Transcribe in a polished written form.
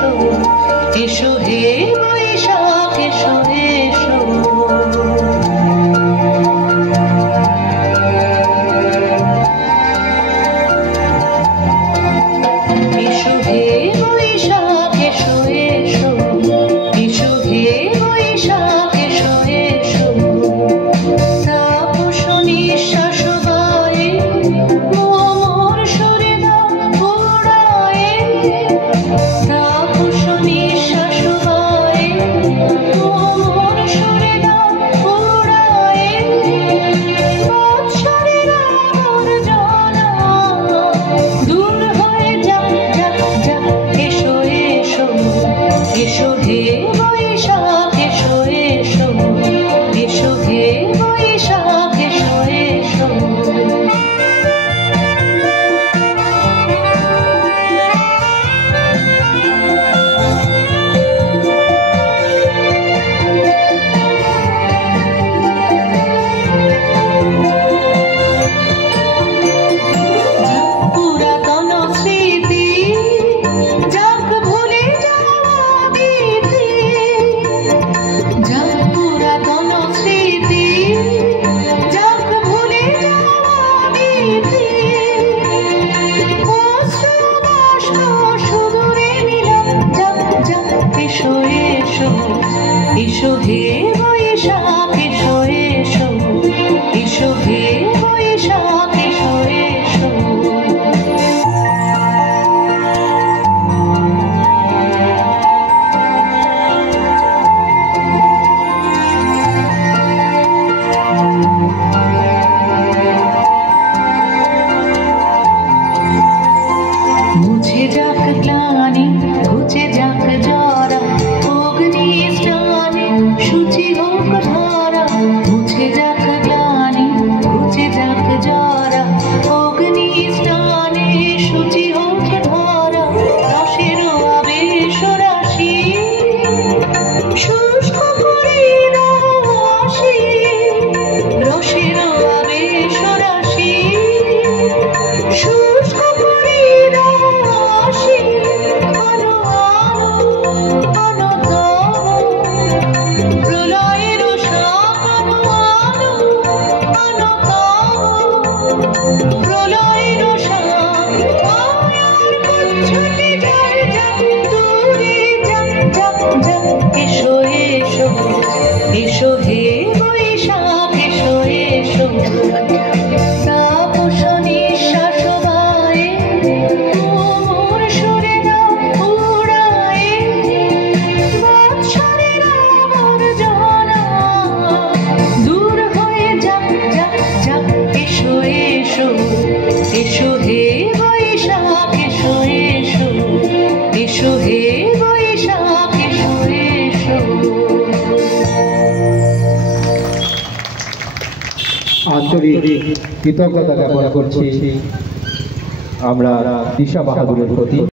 এসো এসো হে বৈশাখ এসো এসো এসো হে বৈশাখ এসো এসো এসো হে বৈশাখ এসো এসো তাপস নিঃশ্বাস বায়ে মোর সুরে দাও উড়ায়ে তাপস নিঃশ্বাস বায়ে মোর সুরে দাও উড়ায়ে বৎসরের আবর্জনা দূর হয়ে যাক যাক যাক এসো এসো এসো হে বৈশাখ এসো এসো এসো হে বৈশাখ এসো এসো পুরাতন স্মৃতি যাক ভুলে যাওয়া বিধি যাক পুরাতন স্মৃতি যাক ভুলে যাওয়া বিধি অশ্রু বাষ্প সুদূরে মিলন যাক যাক এসো এসো এসো হে বৈশাখ এসো এসো এসো হে বৈশাখ এসো এসো মুছে যাক গ্লানি ঘুচে যাক জরা অগ্নি স্নানে শুচি হোক ধরা মুছে যাক গ্লানি ঘুচে যাক জরা অগ্নি স্নানে শুচি হোক ধরা রসের আবেশ রাশি শুষ্ক করে দাও আসি রসের আবেশ রাশি শুষ্ক করে দাও আসি আলো আলো আলো প্রলয়ের শান আলো আলো প্রলয়ের শান আর কুচ্ছটি যার যাক দূরে যাক যাক যাক এসো এসো এসো হে বৈশাখ এসো এসো তাপস নিঃশ্বাস বায়ে মোর সুরে দাও উড়ায়ে বৎসরের আবর্জনা দূর হয়ে যাক যাক যাক এসো এসো এসো হে বৈশাখ এসো এসো এসো হে বৈশাখ এসো এসো আন্তরিক কৃতজ্ঞতা জ্ঞাপন করছি আমরা দিশা বাহাদুরের প্রতি।